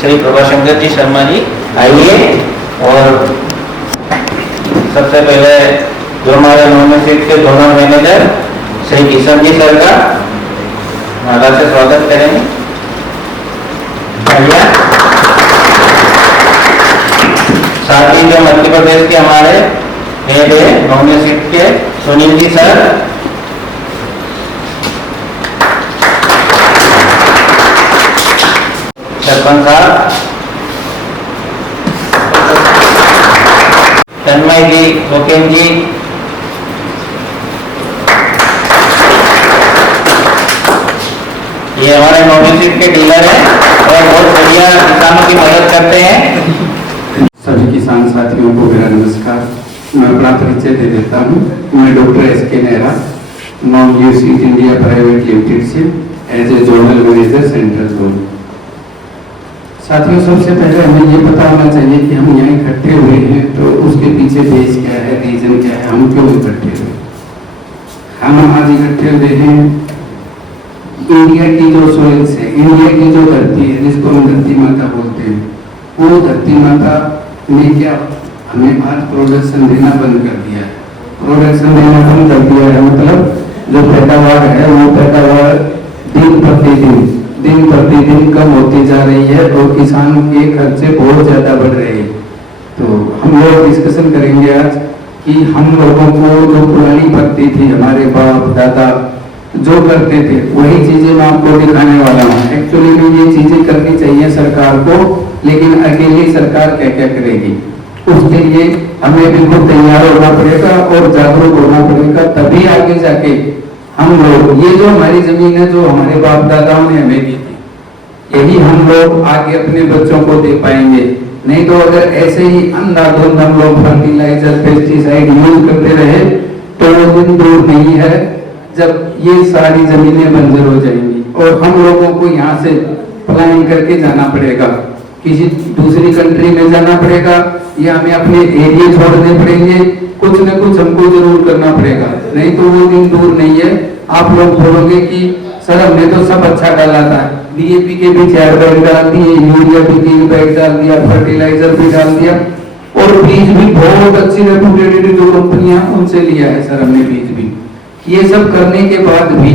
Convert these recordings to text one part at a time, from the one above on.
श्री प्रभाशंकर जी शर्मा जी आइए। और सबसे पहले जो हमारे नॉमिनेटेड के दोनों मैनेजर श्री किशन जी सर का माला से स्वागत करेंगे। साथ ही जो मध्य प्रदेश के हमारे हेड है नॉमिनेटेड के सुनील जी सर, सरपंच साहब, तन्मय जी, लोकेन जी, ये हमारे नॉमिनेटेड के डीलर हैं और बहुत बढ़िया किसानों की मदद करते हैं। सभी किसान साथियों को मेरा नमस्कार। मैं अपना परिचय दे देता हूँ। मैं डॉक्टर एस.के. नेहरा, नॉन यूसीट इंडिया प्राइवेट लिमिटेड से as a zonal manager central zone. साथियों, सबसे पहले हमें ये पता होना चाहिए कि हम यहाँ इकट्ठे हुए हैं तो उसके पीछे बेस क्या है, रीजन क्या है, हम क्यों इकट्ठे हुए। हम आज इकट्ठे हुए हैं इंडिया की जो सोइल्स है, इंडिया की जो धरती है जिसको हम धरती माता बोलते हैं, वो धरती माता ने क्या हमें आज प्रोडक्शन देना बंद कर दिया है। प्रोडक्शन देना बंद कर दिया है मतलब जो पैदावार है वो पैदावार दिन प्रतिदिन कम होती जा रही है और किसान के खर्चे बहुत ज्यादा बढ़ रहे हैं। तो हम लोग डिस्कशन करेंगे आज कि हम लोगों को जो पुरानी पद्धति थी, हमारे बाप दादा जो करते थे वही चीजें मैं आपको दिखाने वाला हूँ। एक्चुअली में ये चीजें करनी चाहिए सरकार को, लेकिन अकेली सरकार क्या क्या करेगी, उसके लिए हमें भी खुद तैयार होना पड़ेगा और जागरूक होना पड़ेगा, तभी आगे जाके हम लोग ये जो हमारी जमीन है जो हमारे बाप दादाओं ने हमें दी थी, यही हम लोग आगे अपने बच्चों को दे पाएंगे। नहीं तो अगर ऐसे ही अंधाधुंध हम लोग फर्टिलाइजर पेस्टिसाइड यूज करते रहे तो वो दिन दूर नहीं है जब ये सारी जमीनें बंजर हो जाएंगी और हम लोगों को यहाँ से प्लानिंग करके जाना पड़ेगा, किसी दूसरी कंट्री में जाना पड़ेगा या हमें अपने एरिया छोड़ने पड़ेंगे। कुछ न कुछ हमको जरूर करना पड़ेगा, नहीं तो वो दिन दूर नहीं है। आप लोग बोलोगे कि सर हमने तो सब अच्छा डाला था, डीएपी के भी 4 बैग डाल दिए, यूरिया भी 3 बैग डाल दिया, फर्टिलाइजर भी डाल दिया और बीज भी बहुत अच्छी रेपुटेटेड जो कंपनियां उनसे लिया है सर हमने बीज भी। ये सब करने के बाद भी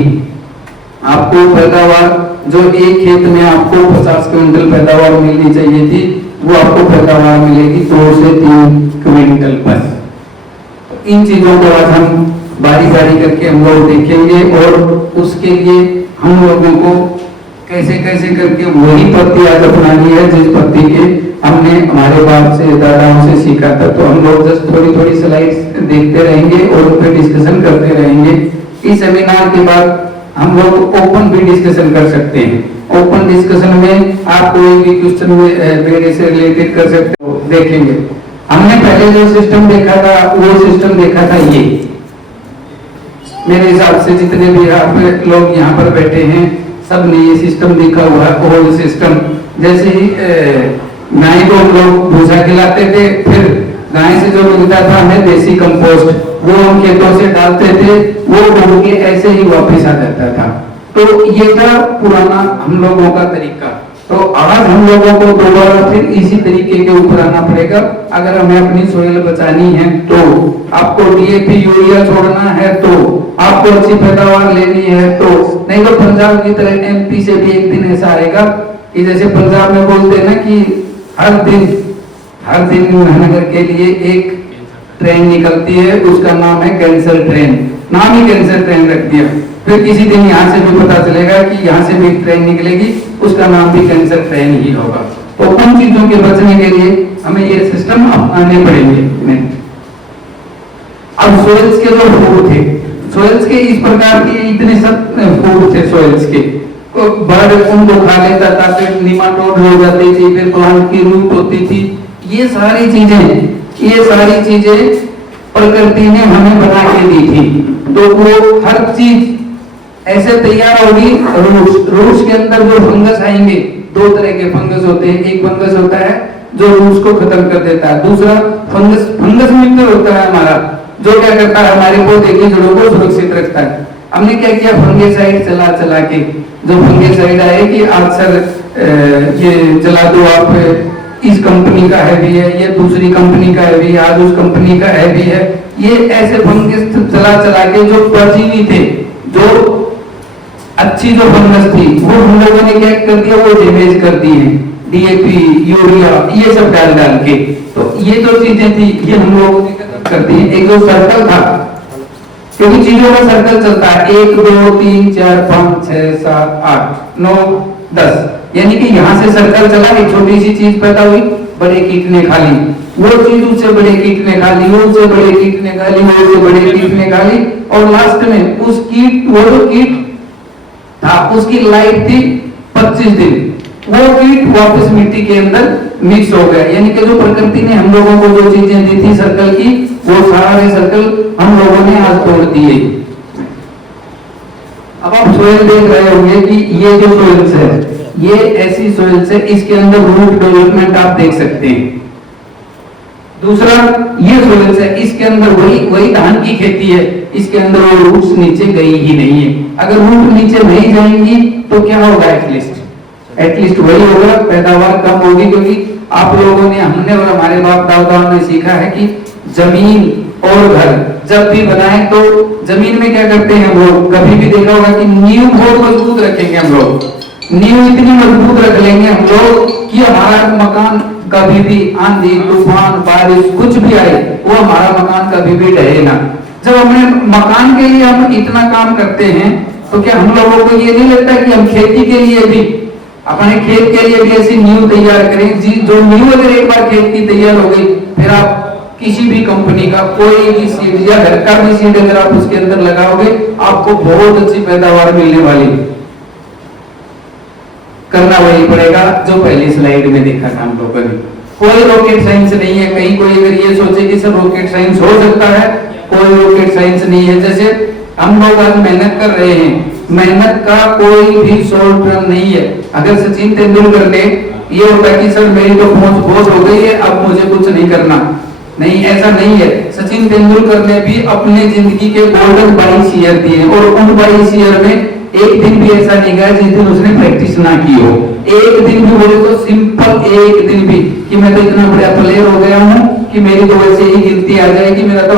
आपको पैदावार जो एक खेत में आपको 50 क्विंटल पैदावार मिलनी चाहिए थी, वो आपको पैदावार मिलेगी 2 से 3 क्विंटल बस। इन चीजों को आज हम बारी बारी करके हम लोग देखेंगे और उसके लिए हम लोगों को कैसे कैसे करके वही पद्धति आज अपनानी है जिस पद्धति के हमने हमारे बाप से दादाओं से सीखा था। तो हम लोग जस्ट थोड़ी थोड़ी स्लाइड्स देखते रहेंगे और उन पर डिस्कशन करते रहेंगे। इस सेमिनार के बाद हम लोग ओपन भी डिस्कशन कर सकते हैं। ओपन डिस्कशन में आप कोई भी क्वेश्चन मेरे से रिलेटेड कर सकते हो, देखेंगे। हमने पहले जो सिस्टम देखा था वो सिस्टम देखा था ये, मेरे हिसाब से जितने भी आप लोग यहाँ पर बैठे हैं सब ने ये सिस्टम देखा हुआ है। ओल्ड सिस्टम जैसे ही गाय को लोग भूसा खिलाते थे, फिर गाय से जो मिलता था हमें देसी कंपोस्ट वो हम खेतों से डालते थे, वो उड़ के ऐसे ही वापस आ जाता था। तो ये था पुराना हम लोगों का तरीका। तो आज हम लोगों को दोबारा फिर इसी तरीके के ऊपर आना पड़ेगा। अगर हमें अपनी सोइल बचानी है तो आपको डीएपी यूरिया छोड़ना है, तो आपको अच्छी पैदावार लेनी है, तो नहीं तो पंजाब की तरह एमपी से भी एक दिन ऐसा आएगा कि जैसे पंजाब में बोलते हैं ना कि हर दिन नगर के लिए एक ट्रेन निकलती है, उसका नाम है कैंसर ट्रेन, नाम ही कैंसर ट्रेन रख दिया। फिर किसी दिन यहाँ से भी पता चलेगा कि यहाँ से भी ट्रेन निकलेगी, उसका नाम भी कैंसर ट्रेन ही होगा। तो उन चीजों के बचने के लिए हमें ये सिस्टम अपनाने पड़ेंगे। अब सोइल्स के जो फूड थे, सोइल्स के इस प्रकार के इतने सब फूड थे सोइल्स के, बर्ड उनको खा लेता था, फिर निमाटोड हो जाती थी, फिर प्लांट की रूट होती थी। ये सारी चीजें प्रकृति ने हमें बना के दी थी। तो वो हर चीज ऐसे तैयार होगी। रूट्स के अंदर जो फंगस आएंगे, 2 तरह के फंगस होते हैं। एक फंगस होता है जो रूट्स को खत्म कर देता है, दूसरा फंगस मित्र होता है हमारा, जो क्या करता है हमारे पौधे की जड़ों को सुरक्षित रखता है। हमने क्या किया, फंगिसाइड चला चला के, जो फंगिसाइड आए कि आज सर ये चला दो आप, इस कंपनी का है भी है, ये दूसरी कंपनी का है भी है, आज उस कंपनी का है भी है, ये ऐसे फंगस चला चला के जो परजीवी थे, जो अच्छी जो फंगस थी, वो हम लोगों ने क्या कर दिया, वो डैमेज कर दी है, डीएपी, यूरिया, ये सब डाल डाल के। तो ये जो चीजें थी ये हम लोगों ने खत्म कर दी। एक जो सर्कल था, क्योंकि चीजों का सर्कल चलता है 1 2 3 4 5 6 7 8 9 10, यानी कि यहाँ से सर्कल चला, एक छोटी सी चीज पैदा हुई, बड़े कीट ने खा ली, वो चीज उससे बड़े कीट ने खा ली, वो उससे बड़े कीट ने खा ली, वो उससे बड़े कीट ने खा ली, और लास्ट में उस कीट, वो जो कीट था उसकी लाइफ थी 25 दिन, वो कीट वापस मिट्टी के अंदर मिक्स हो गया। यानी कि जो प्रकृति ने हम लोगों को जो चीजें दी थी सर्कल की, वो सारे सर्कल हम लोगों ने आज तोड़ दिए। अब आप सोयल देख रहे होंगे कि ये जो सोइल्स है, ये ऐसी सोइल्स है, इसके अंदर रूट डेवलपमेंट आप देख सकते हैं। दूसरा ये सोइल्स है, इसके अंदर वही धान की खेती है, इसके अंदर वो रूट्स नीचे गई ही नहीं है। अगर रूट नीचे नहीं जाएंगी तो क्या होगा, एटलीस्ट वही होगा, पैदावार कम होगी। क्योंकि आप लोगों ने, हमने और हमारे बाप दादाओं ने सीखा है कि जमीन और घर जब भी बनाए तो जमीन में क्या करते हैं हम लोग, कभी भी देखा होगा कि नींव बहुत मजबूत रखेंगे हम लोग, नींव इतनी मजबूत रख लेंगे हम लोग कि हमारा मकान कभी भी आंधी तूफान बारिश कुछ भी आए, वो हमारा मकान कभी भी ढहे ना। जब हमने मकान के लिए हम इतना काम करते हैं, तो क्या हम लोगों को ये नहीं लगता कि हम खेती के लिए भी, अपने खेत के लिए भी ऐसी नींव तैयार करें, जो नींव अगर एक बार खेत की तैयार हो गई, फिर आप किसी भी कंपनी का कोई भी सीड या घर का भी सीड अगर आप उसके अंदर लगाओगे, आपको बहुत अच्छी पैदावार मिलने वाली। करना वही पड़ेगा जो पहली स्लाइड में देखा था हम लोगों ने। कोई रॉकेट साइंस नहीं है। कहीं कोई अगर ये सोचे कि सब रॉकेट साइंस हो सकता है, कोई रॉकेट साइंस नहीं है। जैसे हम लोग आज मेहनत कर रहे हैं, मेहनत का कोई भी शॉर्ट टर्म नहीं है। अगर सचिन तेंदुलकर ने ये होता कि सर मेरी तो पहुंच बहुत हो गई है, अब मुझे कुछ नहीं करना, नहीं, ऐसा नहीं है। सचिन तेंदुलकर ने भी अपने जिंदगी के गोल्डन 22 ईयर दिए, और उन 22 ईयर में एक दिन भी ऐसा नहीं गया जिस दिन उसने प्रैक्टिस ना की हो। एक दिन भी बोले तो सिंपल एक दिन भी कि मैं तो इतना बड़ा प्लेयर हो गया हूं कि मेरी तो वैसे ही गिनती आ जाएगी, मेरा तो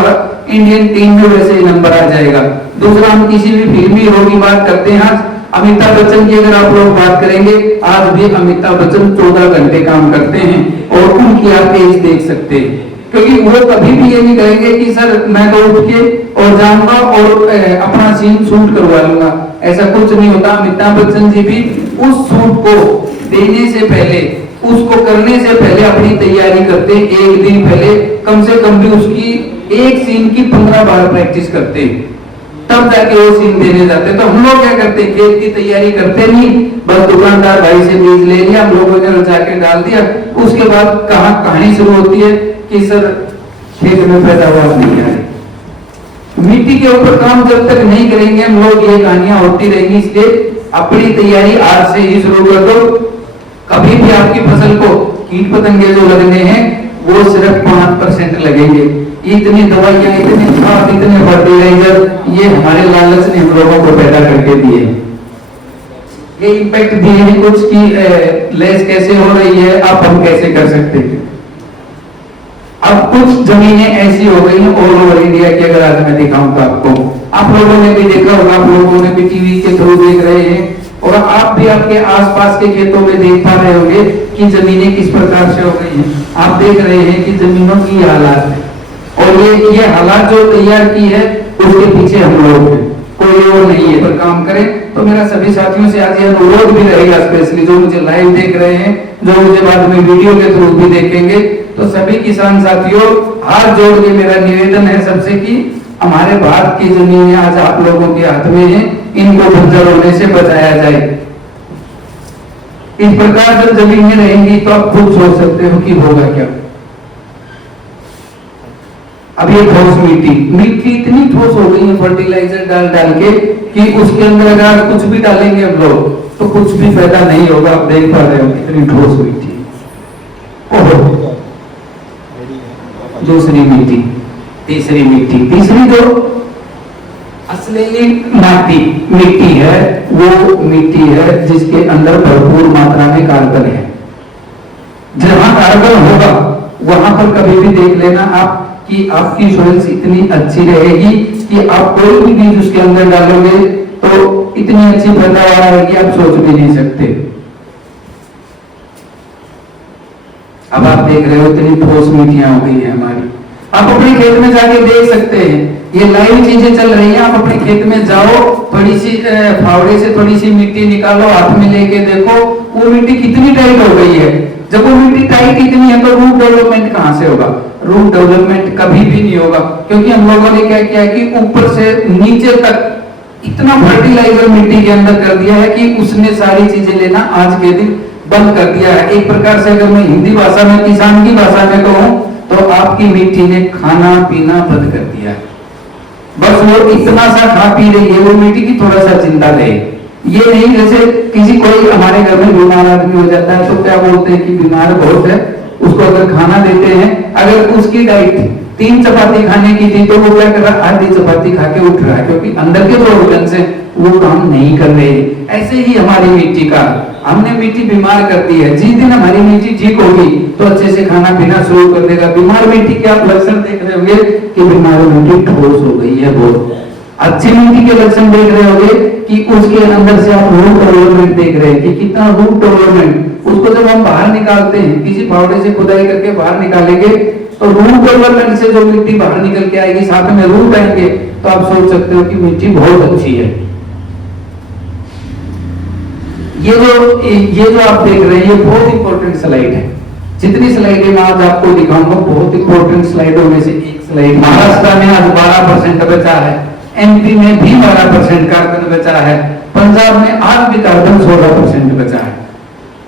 इंडियन टीम में वैसे ही नंबर आ जाएगा। दूसरा, हम किसी भी फिल्मी हीरो की बात करते हैं, आज अमिताभ बच्चन की अगर आप लोग बात करेंगे, आज भी अमिताभ बच्चन 14 घंटे काम करते हैं, और उनकी आप एज देख सकते हैं। क्योंकि वो कभी भी ये नहीं कहेंगे कि सर मैं तो उठ के और जाऊंगा और अपना सीन शूट करवा लूंगा, ऐसा कुछ नहीं होता। अमिताभ बच्चन जी भी उस शूट को देने से पहले, उसको करने से पहले अपनी तैयारी करते, एक दिन पहले कम से कम भी उसकी एक सीन की 15 बार प्रैक्टिस करते, तब जाके वो सीन देने जाते। तो हम लोग क्या करते, खेत की तैयारी करते नहीं, बस दुकानदार भाई से बीज ले लिया, हम लोगों ने जाके डाल दिया, उसके बाद कहाँ कहानी शुरू होती है कि सर खेत में पैदावार नहीं आ रही। मिट्टी के ऊपर काम जब तक नहीं करेंगे हम लोग, ये कहानियां होती रहेंगी। इसलिए अपनी तैयारी आज से ही शुरू कर दो। कभी भी आपकी फसल को कीट पतंगे जो लगने हैं वो सिर्फ 5% लगेंगे। इतनी दवाइयां, इतने खाद, इतने फर्टिलाइजर, ये हमारे लालच ने हम लोगों को पैदा करके दिए। ये इम्पैक्ट दिए हैं कुछ की लेस कैसे हो रही है, आप हम कैसे कर सकते हैं। अब कुछ जमीनें ऐसी हो गई हैं ऑल ओवर इंडिया की, अगर आज मैं दिखाऊं तो आपको, आप लोगों ने भी देखा होगा, आप लोगों ने भी टीवी के थ्रू देख रहे हैं, और आप भी आपके आसपास के खेतों में देख पा रहे होंगे कि जमीनें किस प्रकार से हो गई हैं। आप देख रहे हैं कि जमीनों की हालात है, और ये हालात जो तैयार की है उसके पीछे हम लोग हैं, कोई और नहीं है। पर काम करें तो मेरा सभी साथियों से आज ये अनुरोध भी रहेगा, स्पेशली जो मुझे लाइव देख रहे हैं, जो मुझे बाद में वीडियो के थ्रू भी देखेंगे, तो सभी किसान साथियों हाथ जोड़ के मेरा निवेदन है सबसे कि हमारे भारत की जमीनें आज आप लोगों के हाथ में है, इनको बंजर होने से बचाया जाए। इस प्रकार जब जमीनें रहेंगी तो आप खुद सोच सकते हो कि होगा क्या। अब ये ठोस मिट्टी इतनी ठोस हो गई है फर्टिलाइजर डाल डाल के कि उसके अंदर अगर कुछ भी डालेंगे हम लोग तो कुछ भी पैदा नहीं होगा। आप देख पा रहे हो कितनी ठोस मिट्टी। दूसरी मिट्टी, तीसरी मिट्टी, तीसरी जो असली मिट्टी है, वो मिट्टी है जिसके अंदर भरपूर मात्रा में कार्बन है। जहां कार्बन होगा वहां पर कभी भी देख लेना आप कि आपकी सॉइल्स इतनी अच्छी रहेगी कि आप कोई भी बीज उसके अंदर डालोगे तो इतनी अच्छी पैदावार आएगी आप सोच भी नहीं सकते। अब आप देख रहे हो इतनी ठोस मिट्टियां हो गई है हमारी। आप अपने खेत में जाके देख सकते हैं, ये लाइव चीजें चल रही हैं। आप अपने खेत में जाओ, थोड़ी सी फावड़े से थोड़ी सी मिट्टी निकालो, हाथ में लेके देखो वो मिट्टी कितनी टाइट हो गई है। जब वो मिट्टी टाइट इतनी है तो रूट डेवलपमेंट कहां से होगा? रूट डेवलपमेंट कभी भी नहीं होगा, क्योंकि हम लोगों ने क्या किया कि ऊपर से नीचे तक इतना फर्टिलाइजर मिट्टी के अंदर कर दिया है कि उसने सारी चीजें लेना आज के दिन बंद कर दिया है। एक प्रकार से अगर मैं हिंदी भाषा में, किसान की भाषा में कहूं तो आपकी मिट्टी ने खाना पीना बंद कर दिया है। बस वो इतना सा खा पी रही है वो मिट्टी की, थोड़ा सा जिंदा रहे। ये नहीं जैसे किसी कोई हमारे घर में बीमार आदमी हो जाता है तो क्या बोलते हैं कि बीमार बहुत है, उसको अगर खाना देते हैं, अगर उसकी डाइट 3 चपाती खाने की थी तो वो क्या कर रहा है, आधी चपाती खा के उठ रहा है, क्योंकि अंदर के जो ऑर्गन्स हैं वो काम नहीं कर रहे। ऐसे ही हमारी मिट्टी का, हमने मिट्टी बीमार कर दी है। जिस दिन हमारी मिट्टी ठीक होगी तो अच्छे से खाना पीना शुरू कर देगा। बीमार मिट्टी के आप लक्षण देख रहे होंगे कि बीमार मिट्टी ठोस हो गई है बहुत। अच्छी मिट्टी के लक्षण देख रहे होंगे कि उसके अंदर से आप रूट डेवलपमेंट देख रहे हैं कि कितना रूट डेवलपमेंट। उसको जब हम बाहर निकालते हैं, किसी फावड़े से खुदाई करके बाहर निकालेंगे तो रूट डेवलपमेंट से जो मिट्टी बाहर निकल के आएगी, साथ में रूट आएंगे, तो आप सोच सकते हो कि मिट्टी बहुत अच्छी है। ये जो आप देख रहे हैं ये बहुत इंपॉर्टेंट स्लाइड है। जितनी स्लाइडें मैं आज आपको दिखाऊंगा बहुत इंपॉर्टेंट स्लाइडों में से एक स्लाइड। महाराष्ट्र में आज 12% बचा है, एमपी में भी 12% कार्बन बचा है, पंजाब में आज भी कार्बन 16% बचा है।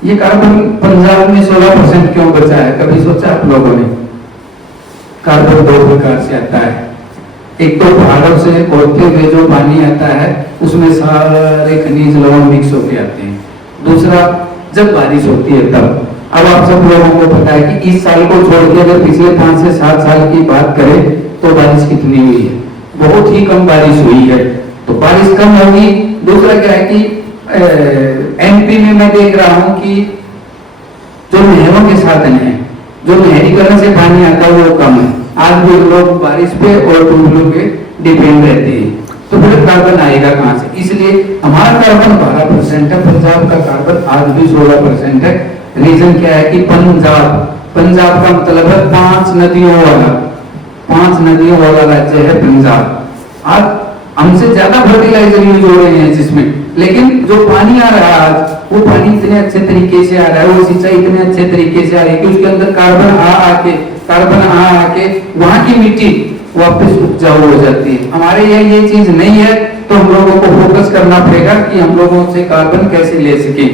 ये कार्बन पंजाब में 16% क्यों बचा है, कभी सोचा आप लोगों ने? कार्बन 2 प्रकार से आता है। एक तो पहाड़ों से होते हुए जो पानी आता है उसमें सारे खनिज लवण मिक्स होके आते हैं। दूसरा, जब बारिश होती है तब। अब आप सब लोगों को पता है कि इस साल को छोड़ के अगर पिछले 5 से 7 साल की बात करें तो बारिश कितनी हुई है? बहुत ही कम बारिश हुई है। तो बारिश कम होगी। दूसरा क्या है कि एमपी में मैं देख रहा हूं कि जो नहरों के साधन है, जो नहरीकरण से पानी आता है वो कम है। आज भी लोग बारिश पे और ट्यूबवेल पे डिपेंड रहते हैं, तो फिर कार्बन आएगा कहां से? इसलिए हमारा कार्बन 12% है, पंजाब का कार्बन आज भी 16% है। रीजन क्या है कि पंजाब का मतलब है 5 नदियों वाला राज्य है पंजाब। आज हमसे ज्यादा फर्टिलाइजर यूज हो रहे हैं जिसमें, लेकिन जो पानी आ रहा है आज वो पानी इतने अच्छे तरीके से आ रहा है, वो सिंचाई इतने अच्छे तरीके से आ रही है कि उसके अंदर कार्बन आके वहां की मिट्टी वापस उपजाऊ हो जाती है। हमारे यहाँ ये चीज नहीं है, तो हम लोगों को फोकस करना पड़ेगा कि हम लोगों से कार्बन कैसे ले सके।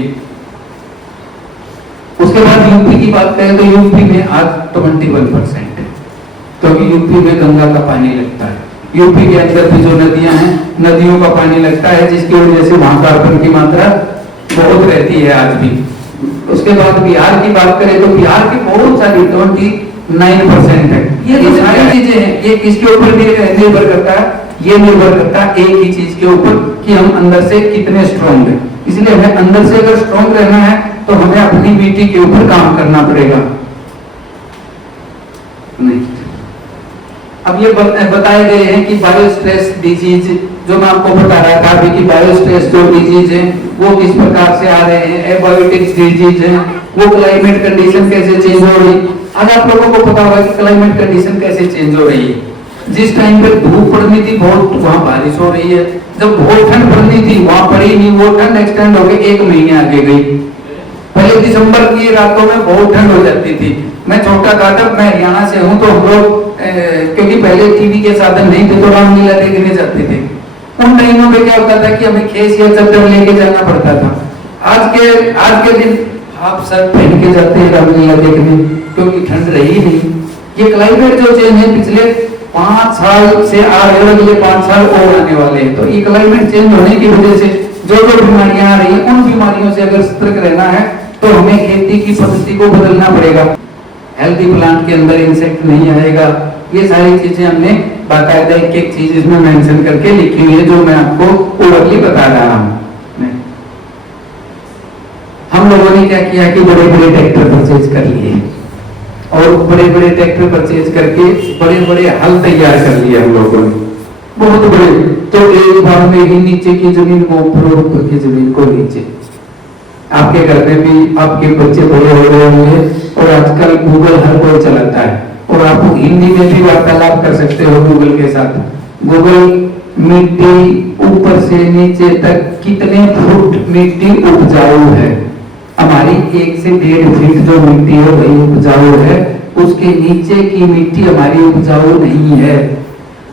उसके बाद यूपी की बात करें तो यूपी में आज 21% है, क्योंकि यूपी में गंगा का पानी लगता है। यूपी के अंदर भी जो नदियां हैं, नदियों का पानी लगता है, जिसकी वजह से वहां कार्बन की मात्रा बहुत रहती है आज भी। उसके बाद बिहार की बात करें तो बिहार की बहुत सारी 29% है। ये जो सारी चीजें हैं ये किसके ऊपर निर्भर करता है? ये निर्भर करता है एक ही चीज के ऊपर कि हम अंदर से कितने स्ट्रॉन्ग हैं। इसलिए हमें अंदर से अगर स्ट्रॉन्ग रहना है तो हमें अपनी मिट्टी के ऊपर काम करना पड़ेगा। नहीं, अब ये बताए गए हैं कि बायोस्ट्रेस डिजीज, जो मैं आपको बता रहा था अभी कि बायोस्ट्रेस जो डिजीज है वो किस प्रकार से आ रहे हैं, एबायोटिक्स डिजीज है, वो क्लाइमेट कंडीशन कैसे चेंज हो रही। आज आप लोगों को पता होगा कि क्लाइमेट कंडीशन कैसे चेंज हो रही है। जिस टाइम पे धूप पड़नी थी बहुत, वहां बारिश हो रही है। जब बहुत ठंड पड़नी थी वहां पड़ी नहीं, वो ठंड एक्सटेंड होकर 1 महीने आगे गई। पहले दिसंबर की रातों में बहुत ठंड हो जाती थी। मैं छोटा था तब, मैं हरियाणा से हूँ, तो हम लोग क्योंकि पहले टीवी के साधन नहीं थे तो रामलीला देखने जाते थे। उन टाइमों में क्या होता था कि हमें खेस या चद्दर लेके जाना पड़ता था। आज के दिन हाफ शर्ट पहन के जाते हैं रामलीला देखने, क्योंकि ठंड रही नहीं। ये क्लाइमेट जो चेंज है पिछले 5 साल से आ रहे हैं, अगले 5 साल और आने वाले हैं। तो ये क्लाइमेट चेंज होने की वजह से जो बीमारियां आ रही है, उन बीमारियों से अगर सतर्क रहना है तो हमें खेती की पद्धति को बदलना पड़ेगा। हेल्दी प्लांट के अंदर इंसेक्ट नहीं आएगा, ये सारी चीजें हमने बाकायदा एक एक चीज इसमें मेंशन करके लिखी हुई है, जो मैं आपको ओवरली बता रहा हूं। हम लोगों ने क्या किया कि बड़े बड़े ट्रैक्टर परचेज कर लिए, और बड़े बड़े ट्रैक्टर परचेज करके बड़े बड़े हल तैयार कर लिए हम लोगों ने, बहुत बड़े। तो एक बार में ही नीचे की जमीन को ऊपर, ऊपर की जमीन को नीचे। आपके घर में भी आपके बच्चे बड़े हो रहे होंगे, और आजकल गूगल हर कोई चलाता है, और आप हिंदी में भी वार्तालाप कर सकते हो गूगल के साथ। गूगल मिट्टी ऊपर से नीचे तक कितने फुट मिट्टी उपजाऊ है, हमारी 1 से 1.5 फीट जो मिट्टी है वही उपजाऊ है, उसके नीचे की मिट्टी हमारी उपजाऊ नहीं है।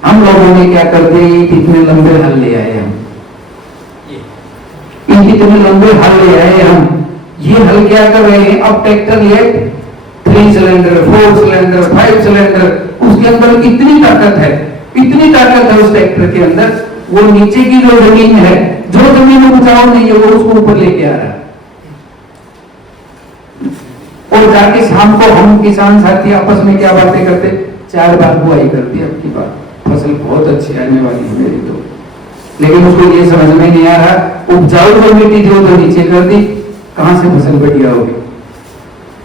हम लोगों ने क्या कर दिया, इतने लंबे हल ले आए हम, इतने लंबे हल ले आए हम। ये हल क्या कर रहे हैं, अब ट्रैक्टर ले 3 सिलेंडर, 4 सिलेंडर, 5 सिलेंडर, उसके अंदर इतनी ताकत है, इतनी ताकत है उस ट्रैक्टर के अंदर, वो नीचे की जो जमीन है, जो जमीन उपजाऊ नहीं है, वो उसको ऊपर लेके आ रहा है। और जाके शाम को हम किसान साथी आपस में क्या बातें करते, 4 बार बुआई करती, अब की बार फसल बहुत अच्छी आने वाली है मेरी तो, लेकिन उसको ये समझ में नहीं आ रहा, उपजाऊ जो मिट्टी थी वो तो नीचे कर दी, कहां से फसल बढ़िया होगी।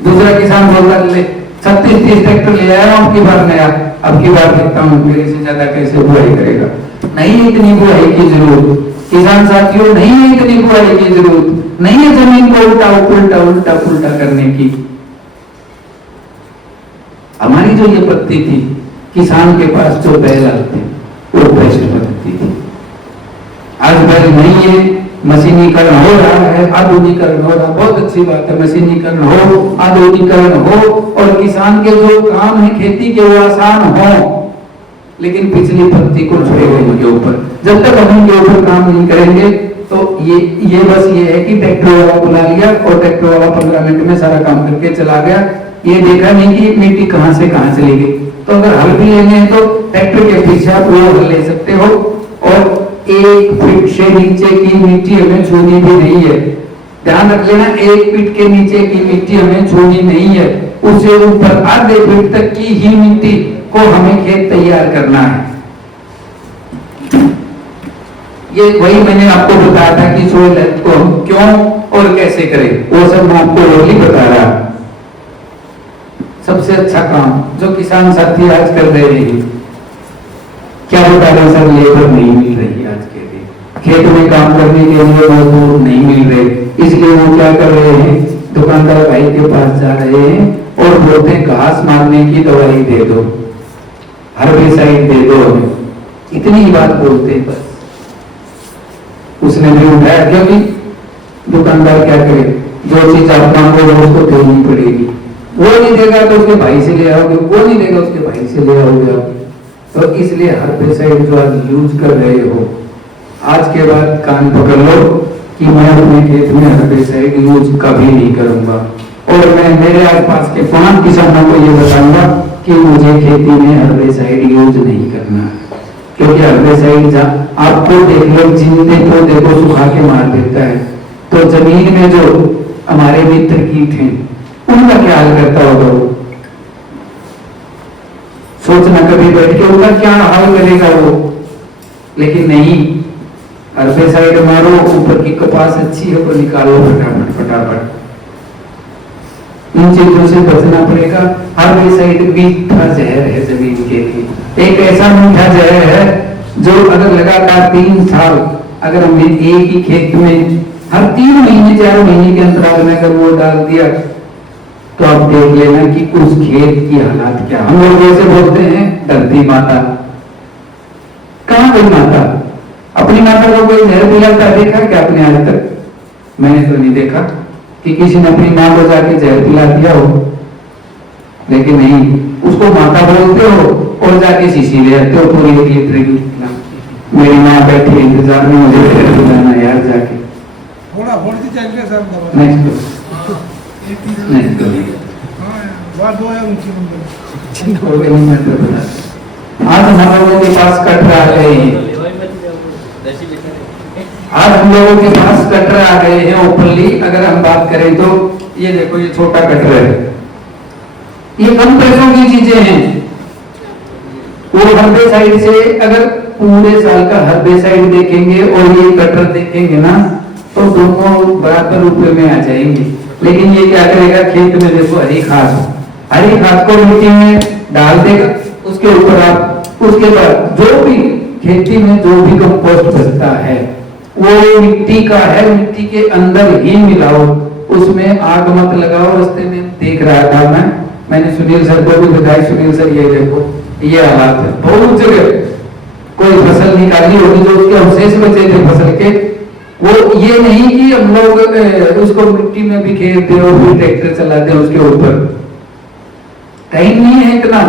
दूसरा किसान बोलता ले 36-30 ट्रैक्टर ले आया अब की बार नया, अब की बार देखता हूँ मेरे से ज्यादा कैसे बुआई करेगा। नहीं इतनी बुआई की जरूरत किसान साथियों, नहीं है इतनी बुआई की जरूरत, नहीं है जमीन को उल्टा उल्टा उल्टा उल्टा करने की। हमारी जो ये पद्धति थी, किसान के पास जो बैल थे वो बेस्ट पद्धति थी। आज बैल नहीं है, मशीनीकरण हो रहा है, आधुनिकीकरण हो रहा, बहुत अच्छी बात है, मशीनीकरण हो, आधुनिकीकरण हो, और किसान के जो काम है खेती के वो आसान हो, लेकिन पिछली पद्धति को छोड़ेगा इनके ऊपर। जब तक हम इनके ऊपर काम नहीं करेंगे तो ये बस ये है कि ट्रैक्टर वाला बुला लिया और ट्रैक्टर वाला 15 मिनट में सारा काम करके चला गया, ये देखा नहीं कि मिट्टी कहां से चली गई। तो अगर हल भी लेने हैं तो ट्रैक्टर के पीछे आप वो हल ले सकते हो, और 1 फीट से नीचे की मिट्टी हमें छूनी भी नहीं है। ध्यान रख लेना, 1 फीट के नीचे की मिट्टी हमें छूनी नहीं है, उससे ऊपर आधे फीट तक की ही मिट्टी को हमें खेत तैयार करना है। ये वही मैंने आपको बताया था कि सोइल हेल्थ को हम क्यों और कैसे करें, वो सब मैं आपको और ही बता रहा। सबसे अच्छा काम जो किसान साथी आज कर रहे हैं, क्या बता रहे सर, लेबर नहीं मिल रही आज के दिन, खेत में काम करने के लिए मजदूर नहीं मिल रहे, इसलिए वो क्या कर रहे हैं, दुकानदार भाई के पास जा रहे हैं और बोलते हैं घास मारने की दवाई दे दो, हर्बिसाइड दे दो हमें, इतनी ही बात बोलते हैं बस। उसने भी उठाया, क्योंकि दुकानदार क्या करे, जो चीज आप मांगोगे उसको देनी पड़ेगी, वो नहीं देगा तो उसके भाई से ले आओगे, वो नहीं देगा उसके भाई से ले आओगे आप। तो इसलिए हर्बिसाइड जो आप यूज कर रहे हो, आज के बाद कान पकड़ लो कि मैं अपने खेत में हर्बिसाइड यूज कभी नहीं करूंगा, और मैं मेरे आसपास के 5 किसानों को ये बताऊंगा कि मुझे खेती में हर्बिसाइड यूज नहीं करना, क्योंकि हर्बिसाइड आपको देख लो, जिंदे पौधे को सुखा के मार देता है, तो जमीन में जो हमारे मित्र कीट हैं उनका क्या हाल करता होगा वो, सोचना कभी बैठ के उनका क्या हाल करेगा वो। लेकिन नहीं, हर्बिसाइड मारो, ऊपर की कपास अच्छी है वो निकालो फटाफट फटाफट, इन चीजों से बचना पड़ेगा। हर्बिसाइड मीठा जहर है जमीन के लिए, एक ऐसा मीठा जहर है जो अगर लगातार 3 साल अगर हमने एक ही खेत में हर 3 महीने 4 महीने के अंतराल में अगर वो डाल दिया, तो आप देख लेना कि उस खेत की हालात क्या। हम लोग जैसे बोलते हैं धरती माता, कहां गई माता? अपनी माता को कोई जहर पिलाता देखा क्या आपने आज तक? मैंने तो नहीं देखा कि किसी ने अपनी मां को जाके जहर पिला दिया हो, लेकिन नहीं, उसको माता बोलते हो और जाके शीशी ले आते हो पूरी 1 लीटर की। मेरी माँ बैठी इंतजार में, मुझे जहर पिलाना यार जाके। आज हम लोगों के पास कटरा आ गए हैं, आज हम लोगों के पास कटरा आ गए हैं ओपनली। अगर हम बात करें तो ये देखो, ये छोटा कटरा है, ये कम पैसों की चीजें हैं, वो हर्बिसाइड से अगर पूरे साल का हर्बिसाइड देखेंगे और ये कटर देखेंगे ना, तो दोनों बराबर रुपए में आ जाएंगे। लेकिन ये क्या करेगा, खेत में देखो हरी खाद को मिट्टी में डाल देगा, उसके ऊपर आप उसके बाद जो भी खेती में जो भी कंपोस्ट बचता है वो मिट्टी का है, मिट्टी के अंदर ही मिलाओ, उसमें आग मत लगाओ। रास्ते में देख रहा था मैंने सुनील सर को भी बताया, सुनील सर ये देखो ये हालात है, बहुत जगह कोई फसल निकाली होगी जो उसके अवशेष बचे थे फसल के, वो ये नहीं कि हम लोग उसको मिट्टी में बिखेर दे और फिर ट्रैक्टर चला दे उसके ऊपर, कहीं नहीं है इतना।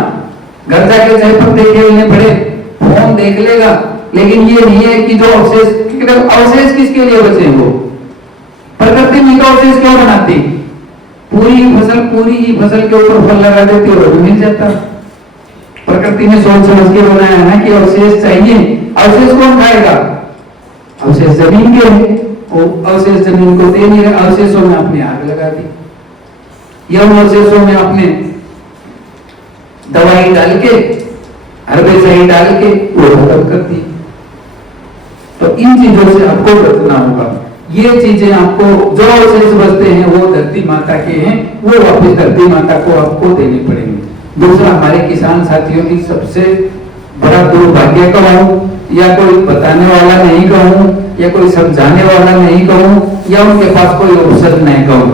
घर जाके चाहे पत्ते खेलने पड़े, फोन देख लेगा, लेकिन ये नहीं है कि जो अवशेष किसके लिए बचे, वो प्रकृति में अवशेष क्यों बनाती, पूरी ही फसल के ऊपर फल लगा देती और मिल जाता। प्रकृति ने सोच समझ के बनाया है ना कि अवशेष चाहिए। अवशेष कौन खाएगा, अवशेष जमीन के है, वो अवशेष जमीन को दे नहीं रहे, अवशेषों में आपने आग लगा दी, या अवशेषों में आपने दवाई डाल के हर्बिसाइड डाल के वो खत्म कर दी। तो इन चीजों से आपको बचना होगा। ये चीजें आपको जो अवशेष बचते हैं वो धरती माता के हैं, वो वापस धरती माता को आपको देने पड़ेंगे। दूसरा, हमारे किसान साथियों की सबसे बड़ा दुर्भाग्य कहूं या कोई बताने वाला नहीं कहूं या कोई समझाने वाला नहीं कहूं या उनके पास कोई अवसर नहीं कहूं,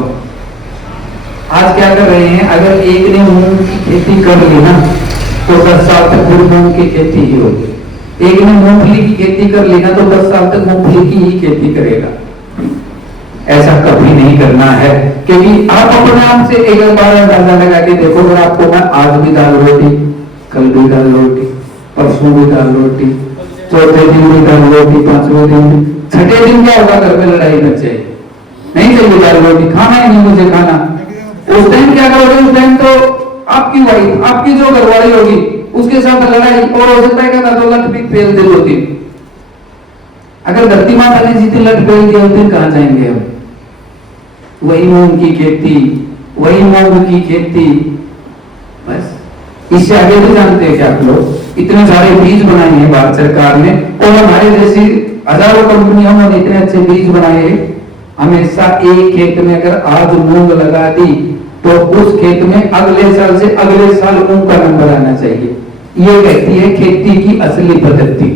आज क्या कर रहे हैं, अगर एक ने मूंग की खेती कर ली ना तो 10 साल तक फिर मूंग की खेती ही होगी। एक ने मूंगफली की खेती कर ली ना तो 10 साल तक मूंगफली की ही खेती करेगा। ऐसा कभी नहीं करना है, क्योंकि आप अपने आप से एक बार अंदाजा लगा के देखो, अगर आपको मैं आज भी दाल रोटी, कल भी दाल रोटी, परसों भी दाल रोटी, चौथे दिन भी दाल रोटी, पांचवें दिन भी, छठे दिन क्या होगा, घर में लड़ाई मच जाएगी, नहीं चाहिए दाल रोटी, खाना ही नहीं मुझे खाना। उस टाइम क्या करोगे, उस टाइम तो आपकी वाइफ, आपकी जो घरवाली होगी उसके साथ लड़ाई, और हो सकता है क्या तो लट भी फेल दे 2 दिन। अगर धरती माता ने जितनी लट फेल दिया, उस दिन कहां जाएंगे हम। वही मूंग की खेती, वही मूंग की खेती, बस इससे आगे भी जानते हैं कि आप लोग इतने सारे बीज बनाए हैं भारत सरकार ने, और हमारे जैसी हजारों कंपनियों ने इतने अच्छे बीज बनाए हैं। हमेशा एक खेत में अगर आज मूंग लगा दी तो उस खेत में अगले साल से अगले साल मूंग का नंबर आना चाहिए। ये कहती है खेती की असली पद्धति,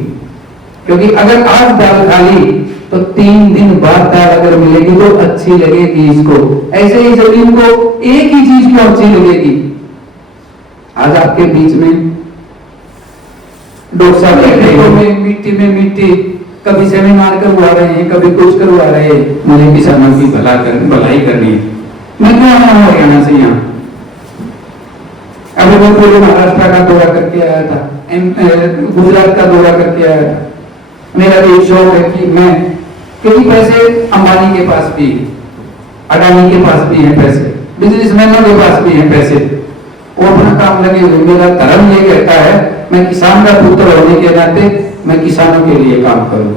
क्योंकि अगर आज दाल खा ली तो 3 दिन बाद दाल अगर मिलेगी तो अच्छी लगेगी इसको। ऐसे ही जमीन को एक ही चीज क्यों अच्छी लगेगी। आज आपके बीच में डोसा बैठे में मिट्टी में मिट्टी, कभी सेमिनार करवा रहे हैं, कभी कुछ करवा रहे हैं, मुझे किसानों की भलाई करनी है। मैं क्यों आया हूँ हरियाणा से यहाँ, अभी मैं पूरे महाराष्ट्र का दौरा करके आया था, गुजरात का दौरा करके आया था। मेरा भी शौक है कि मैं, क्योंकि पैसे अंबानी के पास भी, अडानी के पास भी हैं पैसे, बिजनेसमैनों के पास भी हैं पैसे, वो अपना काम लगे हुए। मेरा धर्म ये कहता है मैं किसान का पुत्र होने के नाते मैं किसानों के लिए काम करूं,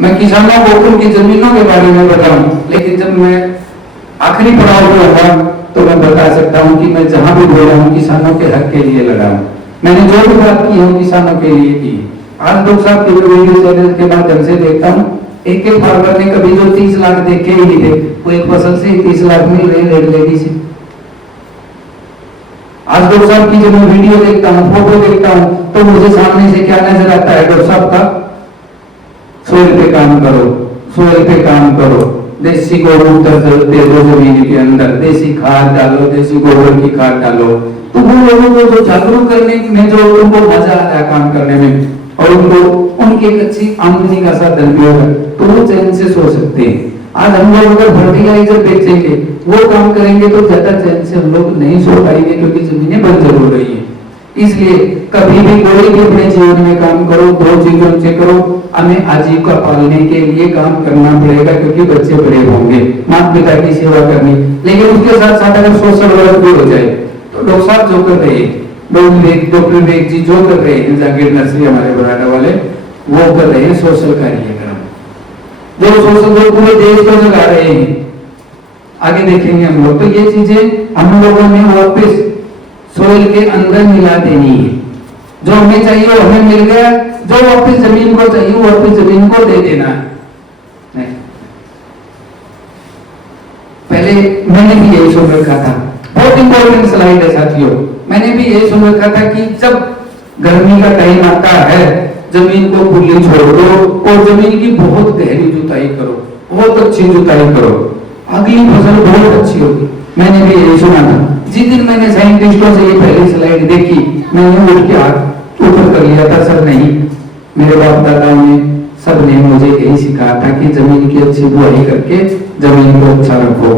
मैं किसानों को उनकी जमीनों के बारे में बताऊं। लेकिन जब मैं आखिरी पड़ाव पे होगा तो मैं बता सकता हूं कि मैं जहां भी बोला हूं किसानों के हक के लिए लड़ा हूं। मैंने जो भी बात की है किसानों के लिए की। आज लोग साहब के वीडियो चैनल के माध्यम से देखता हूँ, एक फार्मर ने कभी जो 30 लाख देखे ही नहीं थे, वो एक फसल से 30 लाख मिल रहे रेड लेडी से। आज डॉक्टर साहब की जब मैं वीडियो देखता हूँ, फोटो देखता हूँ, तो मुझे सामने से क्या नजर आता है, डॉक्टर साहब का सोइल पे काम करो, सोइल पे काम करो, देसी गोमूत्र दे दो जमीन के अंदर, देसी खाद डालो, देसी गोबर की खाद डालो। तो वो लोगों को जो जागरूक करने में जो उनको मजा आता है काम करने में, और उनको उनकी एक अच्छी आमदनी का साधन भी होगा, तो वो चैन से सो सकते हैं। आज हम लोग अगर फर्टिलाइजर बेचेंगे, वो काम करेंगे तो ज्यादा चैन से हम लोग नहीं सो पाएंगे, क्योंकि जमीनें बंजर हो रही है। इसलिए कभी भी कोई भी अपने जीवन में काम करो, 2 चीजों से करो। हमें आजीविका पालने के लिए काम करना पड़ेगा, क्योंकि बच्चे बड़े होंगे, माता पिता की सेवा करनी, लेकिन उसके साथ साथ अगर सोशल वर्क भी हो जाए तो डॉक्टर साहब जो कर रहे हैं, डॉक्टर विवेक जी जो कर रहे हैं, जागीर नर्सरी हमारे बराड़ा वाले, वो कर रहे हैं सोशल कार्यक्रम, जो सोशल जो पूरे देश को जगा रहे हैं। आगे देखेंगे हम लोग। तो ये चीजें हम लोगों ने वापस सोइल के अंदर मिला देनी है। जो हमें चाहिए वो हमें मिल गया, जो वापस जमीन को चाहिए वो वापस जमीन को दे देना है। नहीं, पहले मैंने भी यही सुन रखा था, बहुत इंपॉर्टेंट स्लाइड है साथियों, मैंने भी यही सुन रखा था कि जब गर्मी का टाइम आता है जमीन को खुली छोड़ दो और जमीन की बहुत गहरी जुताई करो, बहुत अच्छी जुताई करो, अगली फसल बहुत अच्छी होगी। मैंने भी यही सुना था। जिस दिन मैंने साइंटिस्टों से ये पहली स्लाइड देखी, मैंने उठ के हाथ ऊपर कर लिया था, सर नहीं, मेरे बाप दादाओं ने सब ने मुझे यही सिखाया था कि जमीन की अच्छी बुआई करके जमीन को अच्छा रखो।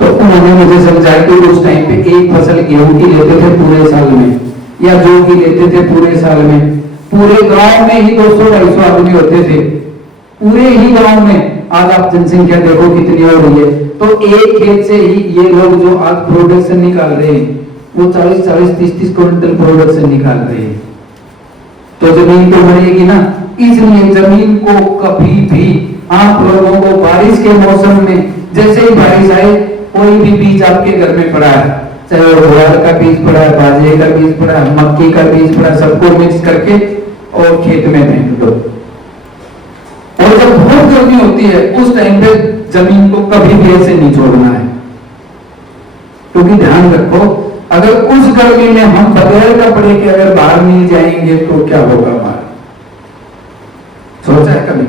तो उन्होंने मुझे समझाया कि उस टाइम पे एक फसल गेहूं की लेते थे पूरे साल में, या जौ की लेते थे पूरे साल में, पूरे गांव में ही 200-250 आदमी होते थे, पूरे ही गांव में। आज आप जनसंख्या देखो कितनी हो रही है, तो एक खेत से ही ये लोग जो आज प्रोडक्शन निकाल रहे हैं वो 40-40, 30-30 क्विंटल प्रोडक्शन निकाल रहे हैं। तो जमीन तो मरेगी ना, इसलिए जमीन को कभी भी आप लोगों को बारिश के मौसम में, जैसे ही बारिश आए, कोई भी बीज आपके घर में पड़ा है, चाहे वो ज्वार का बीज पड़ा है, बाजरे का बीज पड़ा है, मक्की का बीज पड़ा है, सबको मिक्स करके और खेत में फेंक दो। और जब बहुत गर्मी होती है उस टाइम पे जमीन को कभी भी ऐसे नहीं छोड़ना है, क्योंकि ध्यान रखो अगर उस गर्मी में हम बगैर कपड़े के अगर बाहर नहीं जाएंगे तो क्या होगा हमारा, सोचा है कभी?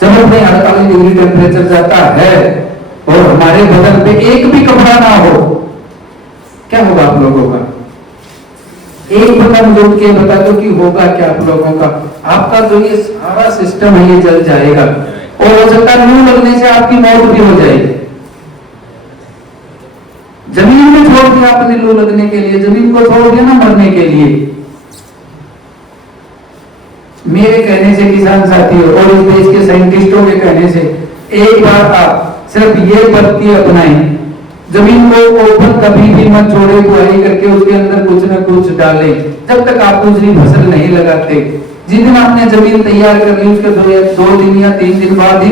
जब अपने 48 डिग्री टेम्परेचर जाता है और हमारे बदन पे एक भी कपड़ा ना हो, क्या होगा आप लोगों का? एक बटन जोड़ के बता दो कि होगा क्या आप लोगों का? आपका जो ये सारा सिस्टम है ये जल जाएगा, और हो सकता है लू लगने से आपकी मौत भी हो जाएगी। जमीन में छोड़ दिया आपने लू लगने के लिए, जमीन को छोड़ दिया ना मरने के लिए। मेरे कहने से किसान साथियों और इस देश के साइंटिस्टों के कहने से एक बार आप सिर्फ ये पद्धति अपनाएं, जमीन को ओपन कभी भी मत छोड़े, बुआई करके उसके अंदर कुछ न कुछ डालें जब तक आप दूसरी फसल नहीं लगाते। जिस दिन आपने जमीन तैयार कर ली उसके 2 दिन या 3 दिन बाद ही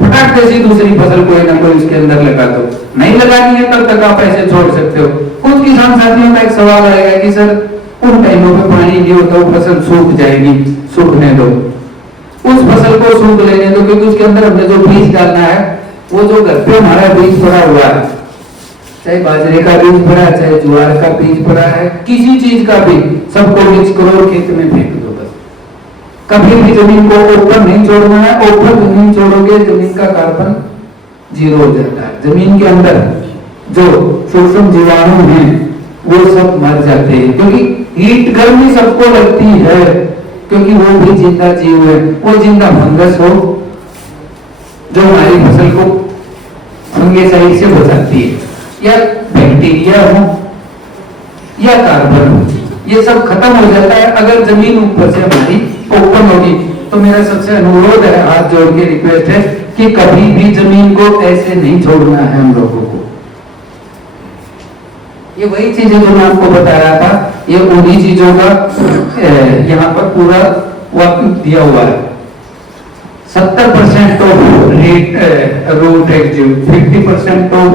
फटाक से दूसरी फसल कोई ना कोई उसके अंदर लगा दो। नहीं लगानी है तब तक आप ऐसे छोड़ सकते हो। कुछ किसान साथियों का एक सवाल आएगा कि सर उन टाइमों पे पानी नहीं होता, वो फसल सूख जाएगी, सूखने दो, उस फसल को सूख लेने दो, क्योंकि उसके अंदर हमने जो बीज डालना है वो जो घर पे हमारा बीज पड़ा हुआ है, चाहे बाजरे का बीज पड़ा है, चाहे ज्वार का बीज पड़ा है, किसी चीज का भी, सबको मिक्स करो खेत में फेंक दो बस। कभी भी जमीन को ओपन नहीं छोड़ना है। ओपन जमीन छोड़ोगे जमीन का कार्बन 0 हो जाता है। जमीन के अंदर जो सूक्ष्म जीवाणु हैं वो सब मर जाते हैं, क्योंकि हीट गर्मी सबको लगती है, क्योंकि वो भी जिंदा जीव है। वो जिंदा फंगस हो जो हमारी फसल को फंगेसाइड से बचाती है, या बैक्टीरिया हो या कार्बन हो, ये सब खत्म हो जाता है अगर जमीन ऊपर से हमारी ओपन होगी। तो मेरा सबसे अनुरोध है, हाथ जोड़ के रिक्वेस्ट है कि कभी भी जमीन को ऐसे नहीं छोड़ना है हम लोगों को। ये वही चीजें जो मैं आपको बता रहा था, ये उन्हीं चीजों का यहाँ पर पूरा वाक्य दिया हुआ है। 70% of root active, 50% of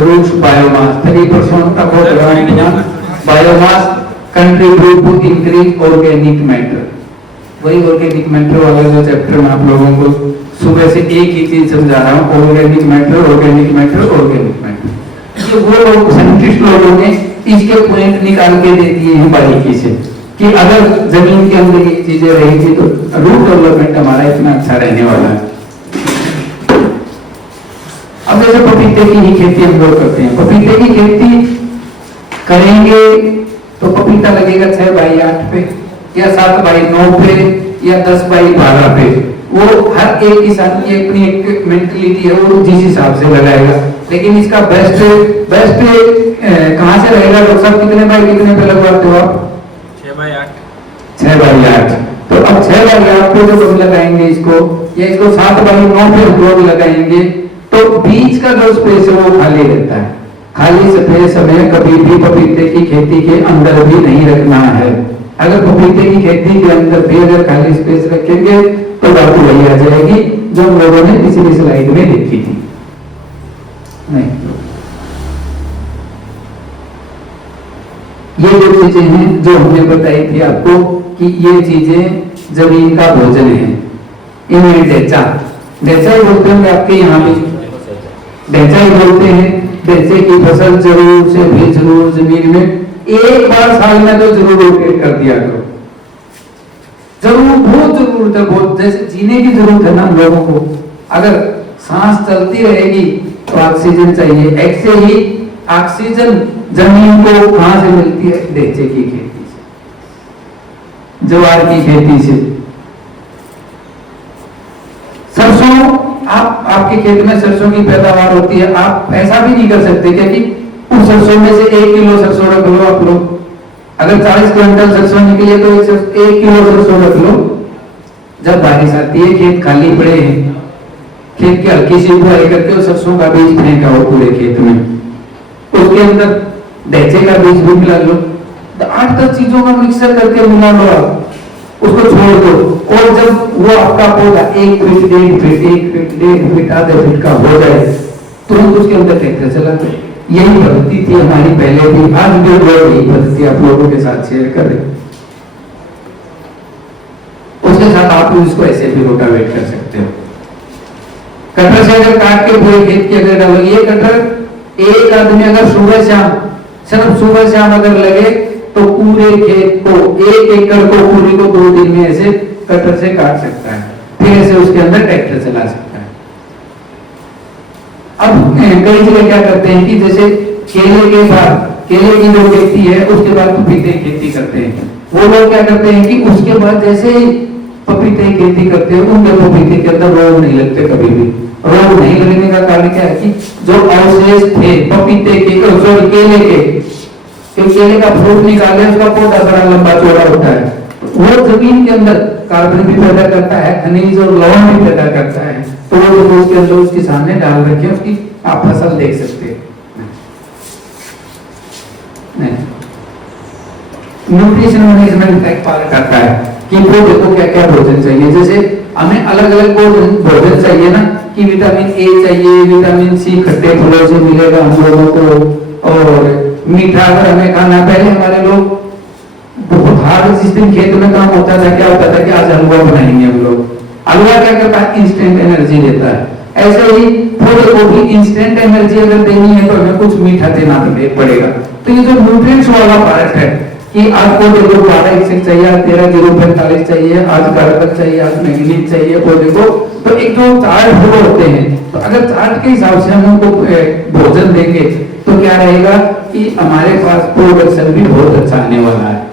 roots biomass, 3% of ground biomass contribute to increase organic matter. वही ऑर्गेनिक मैटर वाला जो चैप्टर मैं आप लोगों को सुबह से एक ही चीज समझा रहा हूँ, organic matter, organic matter, organic matter. ये वो लोग साइंटिस्ट लोगों ने इसके पॉइंट निकाल के दे दिए हैं बारीकी से, कि अगर जमीन के अंदर ये चीजें रहेगी तो रूट डेवलपमेंट हमारा इतना अच्छा रहने वाला है। अब जैसे पपीते की ही खेती हम लोग करते हैं, पपीते की खेती करेंगे तो पपीता लगेगा 6/8 पे या 7/9 पे या 10/12 पे। वो हर एक किसान की अपनी एक मेंटलिटी है, वो जिस हिसाब से लगाएगा। लेकिन इसका बेस्ट कहाँ से रहेगा? डॉक्टर साहब कितने बाई कितने पे लगवाते हो आप? 6/8। तो अब 6/8 पे जब हम लगाएंगे इसको, या इसको 7/9 पे हम लगाएंगे, तो बीच का जो स्पेस है वो खाली रहता है। खाली स्पेस हमें कभी भी पपीते की खेती के अंदर भी नहीं रखना है। अगर पपीते की खेती के अंदर भी अगर खाली स्पेस रखेंगे तो बात वही आ जाएगी जो हम लोगों ने पिछली स्लाइड में देखी थी। नहीं, ये जो चीजें हैं जो हमने बताई थी आपको कि ये चीजें जमीन का भोजन है। इन्हें ढेंचा ढेंचा ही बोलते होंगे आपके यहाँ भी, ढेंचा ही बोलते हैं। ढेंचे की फसल जरूर से भी जरूर जमीन में एक बार साल में तो जरूर रोटेट कर दिया करो, जरूर, बहुत जरूरत है, बहुत, जैसे जीने की जरूरत है ना हम लोगों को। अगर सांस चलती रहेगी तो ऑक्सीजन चाहिए, ऐसे ही ऑक्सीजन जमीन को कहां से मिलती है? ढेंचे की खेती से, ज्वार की खेती से। सरसों, आपके खेत में सरसों की पैदावार होती है, आप ऐसा भी नहीं कर सकते क्योंकि उस सरसों में से 1 किलो सरसों रख लो आप लोग। अगर 40 क्विंटल सरसों निकली तो 1 किलो सरसों रख लो। जब बारिश आती है, खेत खाली पड़े हैं, खेत की हल्की सी बुआई करके सरसों का बीज फेंका हो पूरे खेत में, उसके अंदर ढेंचे का बीज भी मिला लो, 8-10 चीजों का मिक्सर करके मिला लो, आप उसको छोड़ दो। और जब वो आपका पौधा 1 फीट 1.5 फीट 1 फीट 1.5 फीट आधे फीट का हो जाए तुरंत उसके अंदर ट्रैक्टर चला दो। यही पद्धति थी हमारी पहले भी, आज भी लोग यही पद्धति आप लोगों के साथ शेयर कर रहे। उसके साथ आप इसको ऐसे भी रोटावेट कर सकते हो। कटर से अगर काट के पूरे खेत की अगर डालो, ये कटर एक आदमी अगर सुबह शाम, सिर्फ सुबह शाम अगर लगे तो पूरे खेत को 1 एकड़ को पूरी को 2 दिन में ऐसे कटर से काट सकता है, फिर ऐसे उसके अंदर ट्रैक्टर चला सकता है। अब कई जगह क्या करते हैं कि जैसे केले के बाद, केले की जो खेती है उसके बाद पपीते की खेती करते हैं, वो लोग क्या करते हैं कि उसके बाद जैसे ही पपीते की खेती करते हैं उनके पपीते के अंदर रोग नहीं लगते कभी भी। रोग नहीं लगने का कारण क्या है कि जो अवशेष थे पपीते के, सॉरी केले के, केले का फ्रूट निकाले उसका पौधा बड़ा लंबा चौड़ा होता है, वो जमीन के अंदर कार्बन भी पैदा करता है, खनिज और लवण भी पैदा करता है। तो वो जो उसके अंदर उसके सामने डाल रखे उसकी आप फसल देख सकते हैं। न्यूट्रिशन मैनेजमेंट का एक पार्ट आता है कि वो देखो क्या क्या भोजन चाहिए। जैसे हमें अलग अलग भोजन चाहिए ना, कि विटामिन ए चाहिए, विटामिन सी खट्टे फलों से मिलेगा हम लोगों को, और मीठा अगर हमें खाना, पहले हमारे लोग बहुत हार्ड, जिस दिन खेत में काम होता था क्या होता था कि आज हलवा बनाएंगे हम लोग। हलवा क्या करता है? इंस्टेंट एनर्जी देता है। ऐसे ही पौधे को भी इंस्टेंट एनर्जी अगर देनी है तो हमें कुछ मीठा देना पड़ेगा। तो ये जो न्यूट्रिएंट्स वाला पार्ट है कि आज पौधे को 12 चाहिए, आज 13:45 चाहिए, आज कार्बन चाहिए, आज मैंगनीज चाहिए पौधे को, तो एक जो चार्ट फॉलो होते हैं, तो अगर चार्ट के हिसाब से हम उनको भोजन देंगे तो क्या रहेगा कि हमारे पास प्रोडक्शन भी बहुत अच्छा आने वाला है।